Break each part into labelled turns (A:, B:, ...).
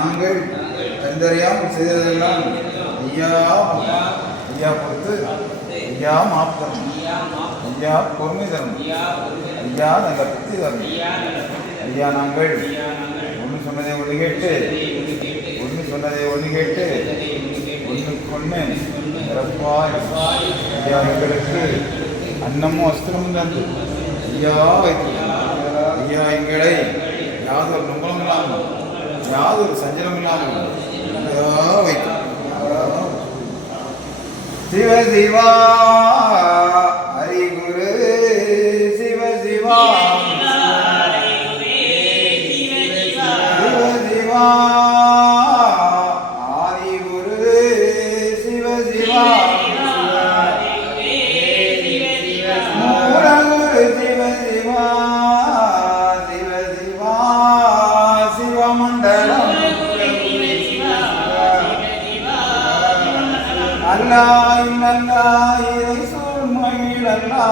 A: நாங்கள் அறிந்தறியாமல் செய்ததெல்லாம் ஐயா ஐயா பொறுத்து ஐயா மாப்பரம் ஐயா பொறுமை தரும் ஐயா நல்ல புத்தி தரும் ஐயா நாங்கள் ஒன்று சொன்னதை ஒன்று கேட்டு ஒன்று சொன்னதை ஒன்று கேட்டு ஒன்றுக்கு ஒன்று ஐயா எங்களுக்கு அன்னமும் அஸ்திரமும் தந்து ஐயா வைத்து ஐயா எங்களை யாதொரு நம்பலம் இல்லாமல் யாதொரு சஞ்சலம் இல்லாமல் ஐயா வைத்து சிவ இல்லல்லா இறை சூழ்மையில் அல்லா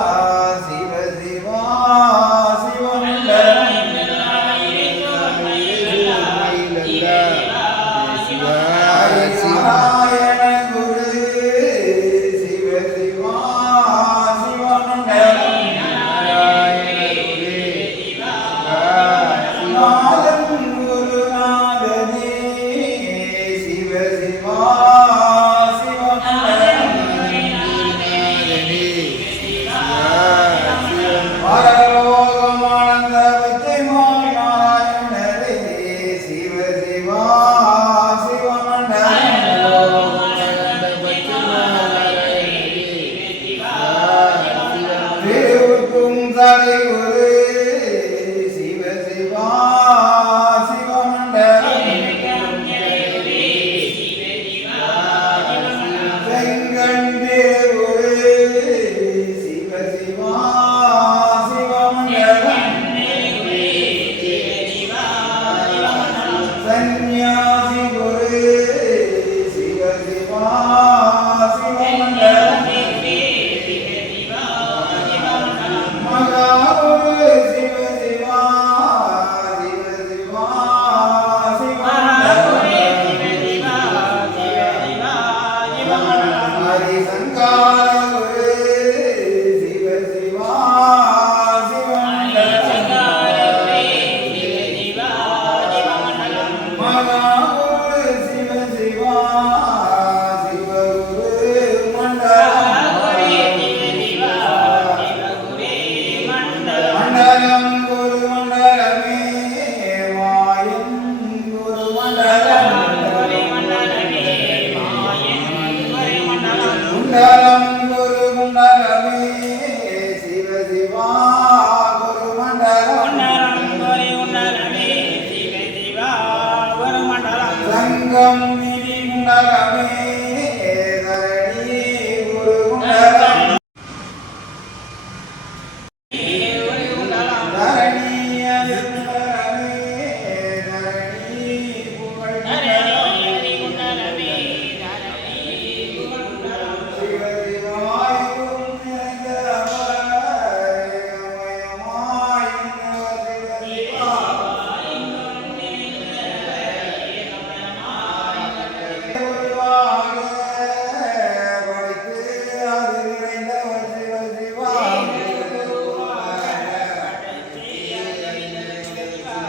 A: Sangam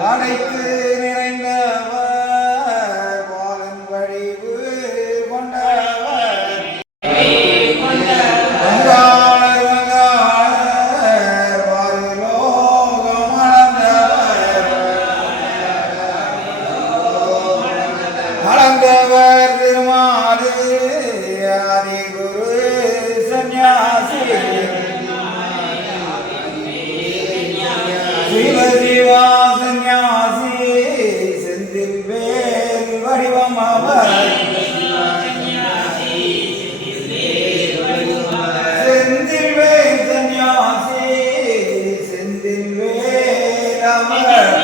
A: அடைத்து Amen. Amen.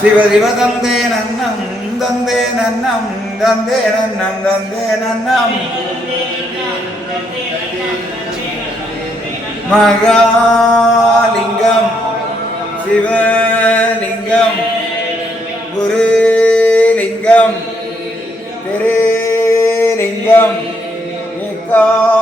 A: சிவ சிவ தந்தே நன்னம் தந்தே நன்னம் தந்தே நன்னம் தந்தே நன்னம். மகாலிங்கம் சிவலிங்கம் குருலிங்கம்
B: திரு God.